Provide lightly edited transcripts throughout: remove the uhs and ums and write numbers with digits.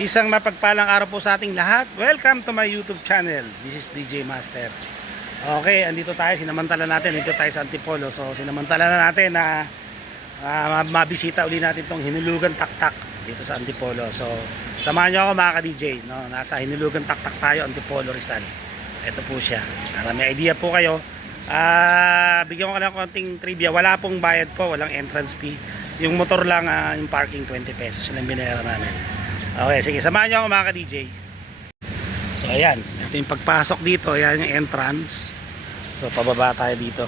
Isang mapagpalang araw po sa ating lahat. Welcome to my YouTube channel. This is DJ Master. Okay, andito tayo. Sinamantala natin. Dito tayo sa Antipolo. So, sinamantala na natin na mabisita uli natin itong Hinulugan Taktak dito sa Antipolo. So, samahan nyo ako mga ka-DJ. No? Nasa Hinulugan Taktak tayo, Antipolo, Rizal. Ito po siya. Para may idea po kayo. Bigyan ko lang konting trivia. Wala pong bayad po. Walang entrance fee. Yung motor lang, yung parking 20 pesos. Yun ang binayara namin. Okay, sige, samahan nyo ako mga ka-DJ. So ayan, ito yung pagpasok dito. Ayan yung entrance. So pababa tayo dito.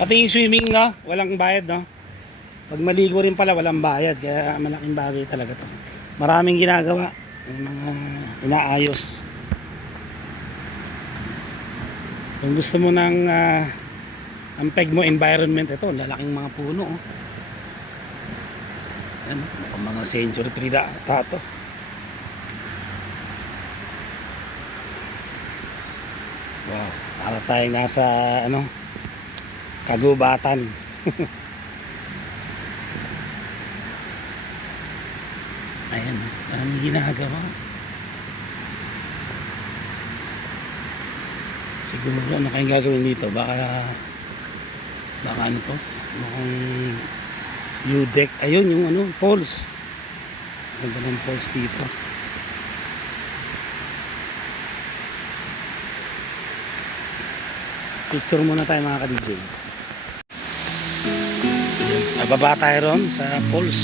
Pati yung swimming, no? Walang bayad, no? Pag maligo rin pala walang bayad. Kaya malaking bagay talaga to. Maraming ginagawa. May mga inaayos. Kung gusto mo ng ang peg mo environment, ito lalaking mga puno, oh. Ano, mga century tree tato. Wow, para tayo nasa ano, kagubatan. Ayan, anong ginagawa? Siguro ano kayong gagawin dito? Baka ano to? Mukhang U-deck. Ayun yung ano, poles. Ganda ng poles dito. Picture muna tayo mga ka-DJ. Nababa tayo ron sa poles.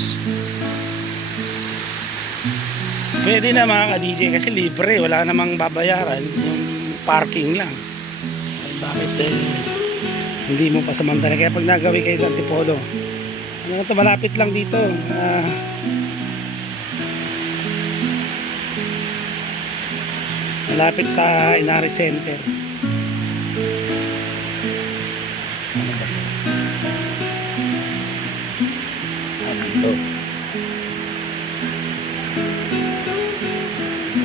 Pwede na mga ka-DJ kasi libre. Wala namang babayaran. Yung parking lang. Ay, bakit hindi mo pa samantala? Kaya pag nagawi kayo sa Antipolo, ano ito, malapit lang dito. Malapit sa Inari Center. Ano ba? Ito.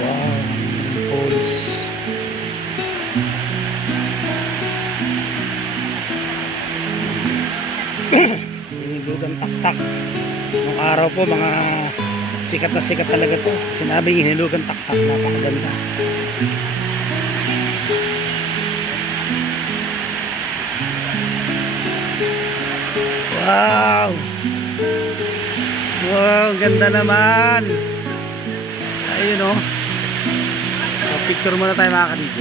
Wow, poles. Hinulugan Taktak. Nung araw po mga sikat na sikat talaga to. Sinabing Hinulugan Taktak, napakaganda. Wow, wow, ganda naman. Ayun, oh. Picture muna tayo mga ka-DJ.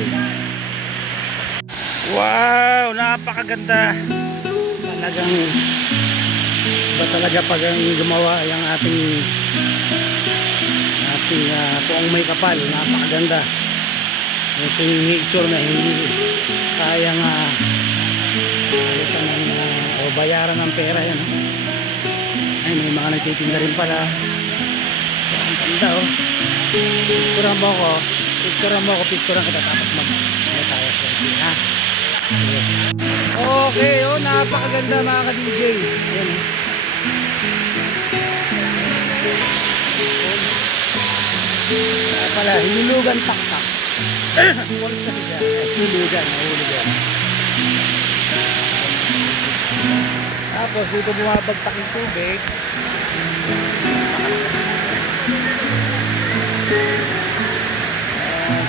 Wow, napakaganda. Talagang ba talaga pag ang gumawa yung ating puong may kapal, napakaganda. Ito yung nature na hindi kayang o bayaran ng pera yan. Ay, may mga nagtitinda rin pala. So, ang ganda, oh. Picturean mo ako, picturean kita tapos tayo selfie, ha? Okay, oh, napakaganda mga ka-DJ. Ayan, pala, Hinulugan Taktak. Polis kasi siya. Hinulugan, nahulugan. Tapos dito bumabagsak yung tubig.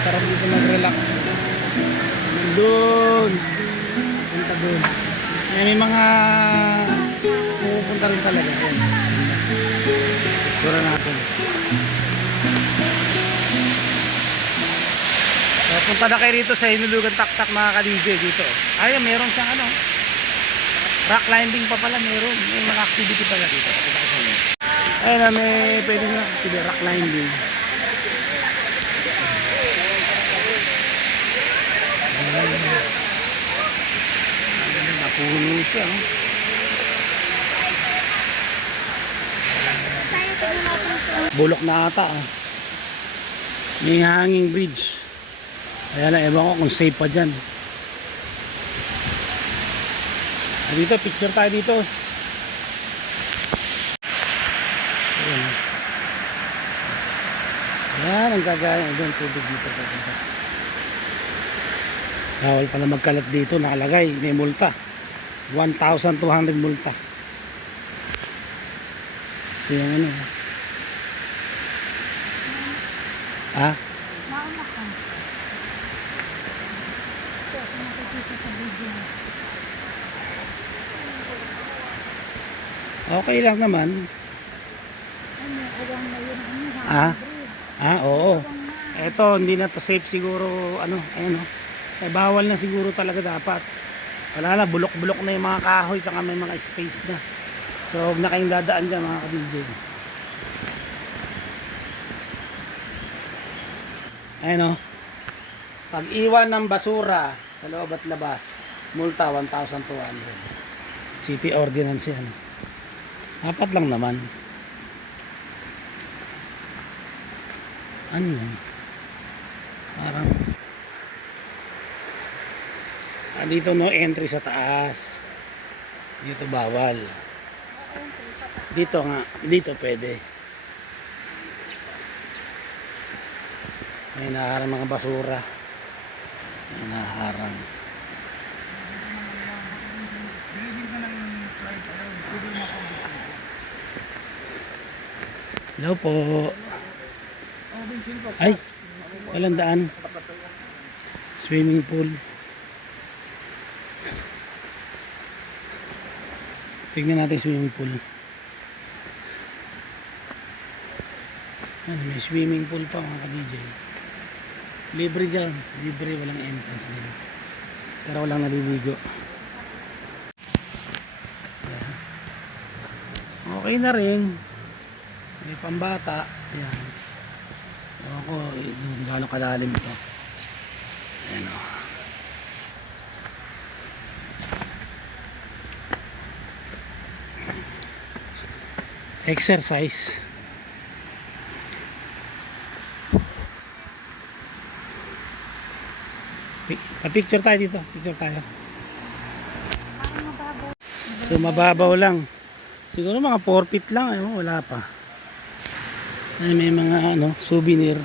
Sarap dito mag-relax. Doon. Punta doon. May mga pupunta rin talaga. Picture natin. So, punta na kayo rito sa Hinulugan Taktak mga ka-DJ dito. Ay, meron siyang ano, rock climbing pa pala, meron. May mga activity pala dito. Ayun na, may pwede nyo activity, rock climbing. Napuno siya, no? Bulok na ata, ah. May hanging bridge. Kaya lang, ewan ko kung safe pa dyan. Dito, picture tayo dito. Ayan. Ayan, ang gagaya. Ayan, tubig dito. Bawal pala magkalat dito, nakalagay, may multa. 1,200 multa. Ito yung ano. Ha? Mauna ka. Ito, kung nakikita sa video. Okay lang naman. Ano, awang na yun. Ano, Ah? hybrid. Oo. Awang na. Eto, hindi na to safe siguro, ano, ayun o. Eh, bawal na siguro talaga dapat. Wala na, bulok-bulok na yung mga kahoy, saka may mga space na. So, huwag na kayong dadaan dyan mga ka-DJ. Ayun o. Pag iwan ng basura sa loob at labas, multa 1,200. City ordinance yan. Apat lang naman. Ano yan? Parang dito no entry sa taas. Dito bawal. Dito nga, dito pwede. May naharang mga basura. May naharang. Hello po. Ay, walang daan. Swimming pool. Tignan natin swimming pool. Ano, may swimming pool pa mga ka-DJ. Libre dyan. Libre, walang entrance din. Pero walang naliligo. Ayan. Okay na rin. May pambata. Ayan. Ewan ko gano'ng kalalim ito. Ayan o. Exercise. Pa-picture tayo dito. Picture tayo. Parang mababaw. So mababaw lang. Siguro mga 4 feet lang. Ayun, wala pa. Ay, may mga ano, souvenir.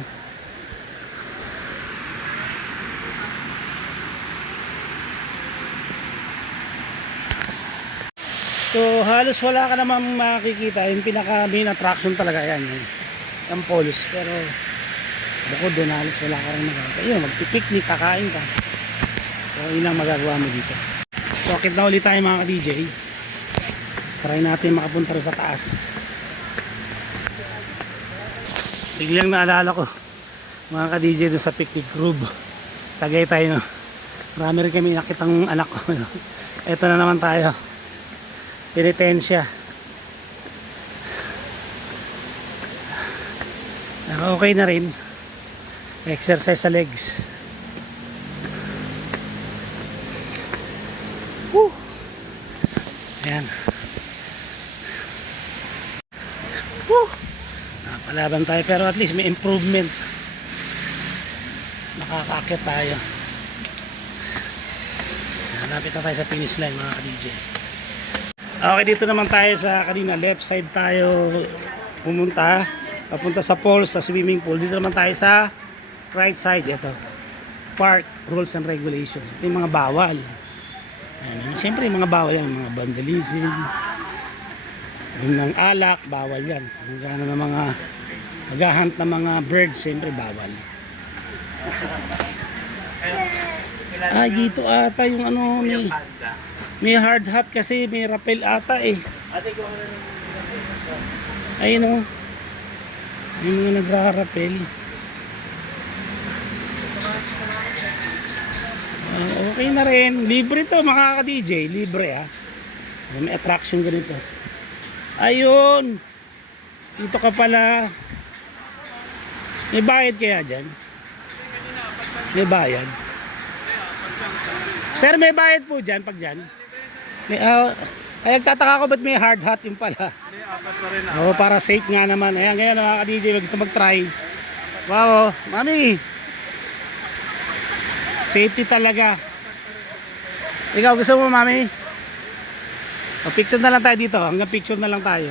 So halos wala ka namang makikita. Yung pinaka main attraction talaga yan. Yung polos. Pero bukod doon halos wala ka rin magkakita. Yun, magpipiknik, kakain ka. So yun ang magagawa mo dito. So akit na ulit tayo mga ka-DJ. Try natin makapunta rin sa taas. Biglang naalala ko mga ka-DJ doon sa picnic group. Tagay tayo no. Marami rin kami nakitang anak ko no? Eto na naman tayo. Penitensya. Okay na rin. Exercise sa legs. Woo! Ayan. Woo! Napalaban tayo pero at least may improvement. Nakakaakyat tayo. Hanapit na tayo sa finish line mga ka-DJ. Okay, dito naman tayo sa kanina left side tayo pumunta. Papunta sa falls, sa swimming pool. Dito naman tayo sa right side. Ito. Park rules and regulations. Ito yung mga bawal. Ayan. Siyempre yung mga bawal yan. Mga vandalism. Yung ng alak, bawal yan. Yung gano'n ng mga maghahunt ng mga birds, siyempre bawal. Ay, dito ata yung ano, may hard hat kasi, may rappel ata eh. Ayun o. Yung mga nagra-rappel. Okay na rin. Libre to mga ka-DJ. Libre ah. May attraction ganito. Ayun. Dito ka pala. May bayad kaya dyan? May bayad. Sir, may bayad po dyan pag dyan? May, ay, nagtataka ko ba't may hard hat yung pala? Oo, para safe nga naman. Ayan, ngayon mga ka-DJ, gusto mag-try. Wow, mami. Safety talaga. Ikaw, gusto mo, mami? O, picture na lang tayo dito. Hanggang picture na lang tayo.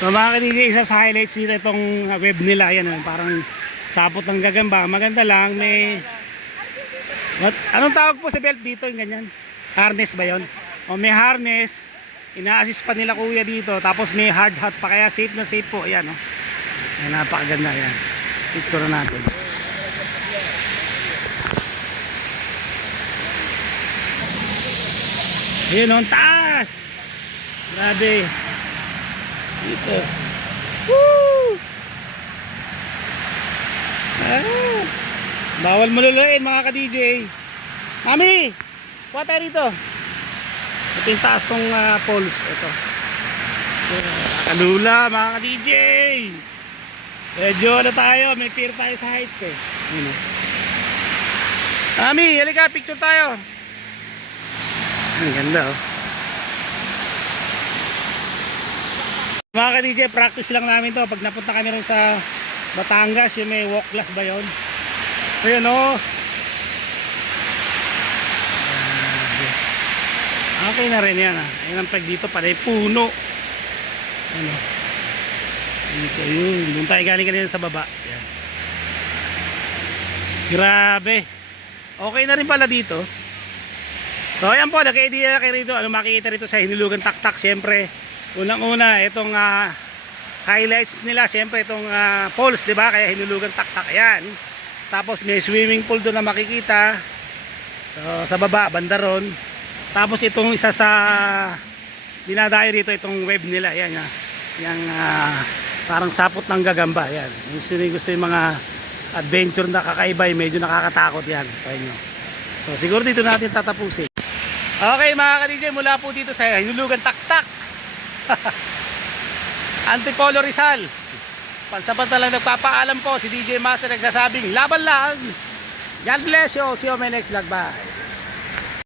So mga ka-DJ, isa sa highlights dito itong web nila. Ayan, parang sapot ng gagamba. Maganda lang. May... anong tawag po sa belt dito? Yung ganyan? Harness ba yon? O may harness. Ina-assist pa nila kuya dito. Tapos may hard hat pa. Kaya safe na safe po. Ayan o. Ayan, napakaganda yan. Picture natin. Ayun, ang taas! Grabe. Dito. Woo! Ah, bawal maluluin mga ka-DJ. Mami! Kuha tayo rito. Ito yung taas tong poles. Ito. Kalula mga ka-DJ. Medyo ano tayo. May fear tayo sa heights eh. Yun, eh. Mami, halika. Picture tayo. Ang ganda oh. Mga ka-DJ, practice lang namin to. Pag napunta kami rin sa Batangas, yung may walk class ba yun? Ayun oh. Okay na rin yan ah. Ayun ang pag dito pala yung puno. Ano? Dito yun. Doon tayo galing kanina sa baba. Yan. Grabe. Okay na rin pala dito. So ayan po, nag-idea kayo rito. Ano makikita rito sa Hinulugan Taktak? Siyempre, unang-una, itong highlights nila. Siyempre, itong falls, di ba? Kaya Hinulugan Taktak. Ayan. Tapos may swimming pool doon na makikita. So sa baba, banda ron. Tapos itong isa sa dinadayo rito, itong web nila. Ayan, yung parang sapot ng gagamba. Ayan. Gusto yung mga adventure na kakaiba, medyo nakakatakot yan. Ayan nyo. So siguro dito natin tatapusin. Okay mga ka-DJ, mula po dito sa Hinulugan Taktak. Antipolo Rizal. Pansamantalang nagpapaalam po si DJ Master nagsasabing laban lang. God bless you. See you on my next vlog. Bye.